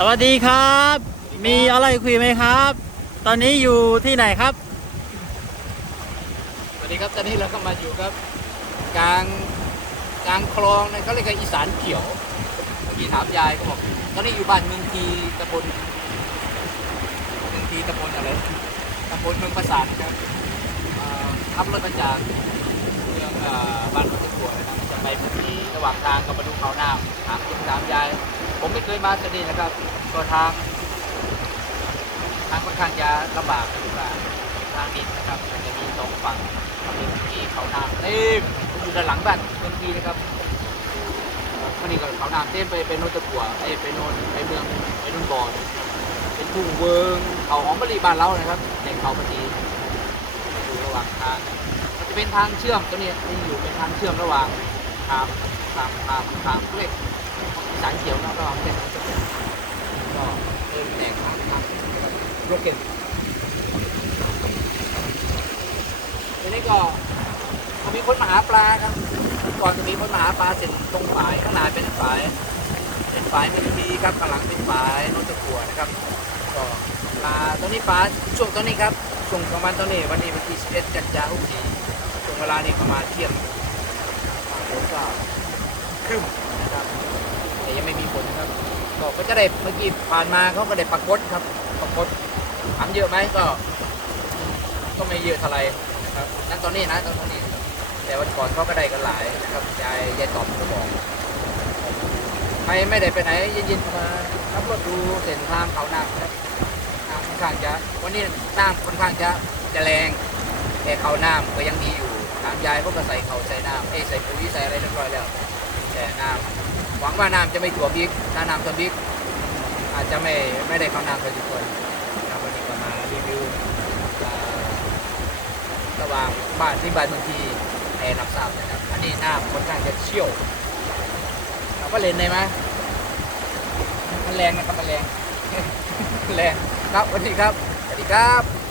สวัสดีครับ มีอะไรคุยไหมครับ ตอนนี้อยู่ที่ไหนครับ สวัสดีครับตอนนี้เราก็มาอยู่ครับ กลางกลางคลองนะเขาเรียกว่าอีสานเขียวเมื่อกี้ถามยายก็บอกตอนนี้อยู่บ้านเมืองทีตำบลเมืองทีตำบลอะไรตำบลเมืองประสานครับขับรถมาจากเมืองบ้านพัทกัวนะครับจะไปพื้นที่ระหว่างทางก็มาดูเขาหน้ำถามคุณถามยาย ผมไม่เคยมาสนีนะครับก็ทางทางค่อนข้างจะลำบากคือว่าทางดินนะครับจะมีสองฝั่งทำเป็นที่เขาน้ำเต็มอยู่ด้านหลังบ้านเมืองทีนะครับข้างนี้ก็เขาน้ำเต็มไปเป็นโนนตะกัวไอ้ไปโนนไปเมืองไปโนนบอนเป็นทุ่งเวิงเขาหอมมะลิบ้านเรานะครับในเขาพอดีอยู่ระหว่างทางมันจะเป็นทางเชื่อมตัวนี้ที่อยู่เป็นทางเชื่อมระหว่างทางทางทางทางเล็ก สารเขียวนะระหว่าเป็นก็เดินแตกทางทางโรเก็ตทีนี้ก็เขามีคนมาหาปลาครับ ก่อนจะมีคนมาหาปลาเสร็จตรงฝายข้างหน้าเป็นฝายเป็นฝายมันมีครับข้างหลังเป็นฝายโนนตะกัวนะครับ ก็ปลาตอนนี้ปลาช่วงตอนนี้ครับช่วงประมาณตอนนี้วันนี้วันที่11กันยายนช่วงเวลานี้ประมาณเที่ยงฝนก็ครึ้มนะครับ แต่ยังไม่มีผลครับ ก็จะได้เมื่อกี้ผ่านมาเขาก็ได้ปรากฏครับปรากฏถามเยอะไหมก็ ก็ไม่เยอะเท่าไหร่นะครับนั่นตอนนี้นะตอนนี้ แต่วันก่อนเขาก็ได้กันหลายนะครับยายยายตอบก็บอกใครไม่ได้ไปไหนเย็นๆมาขับรถดูเส้นทางเขาน้ำครับน้ำค่อนข้างจะวันนี้น้ำค่อนข้างจะจะแรงแต่เขาน้ำก็ยังดีอยู่ถามยายเขาก็ใส่เขาใส่น้ำเอ้ใส่ปุ๋ยใส่อะไรเรียบร้อยแล้วแต่น้ำ หวังว่าน้ำจะไม่ท่วมอีกถ้าน้ำท่วมอีกอาจจะไม่ไม่ได้เข้าน้ำไปทุกคนครับวันนี้ก็มารีวิวระหว่างบ้านที่บ้านบางทีให้รับทราบนะครับ อันนี้น้ำค่อนข้างจะเชี่ยวเราก็เล่นได้ไหมมันแรงนะครับมันแรงแรงครับสวัสดีครับสวัสดีครับ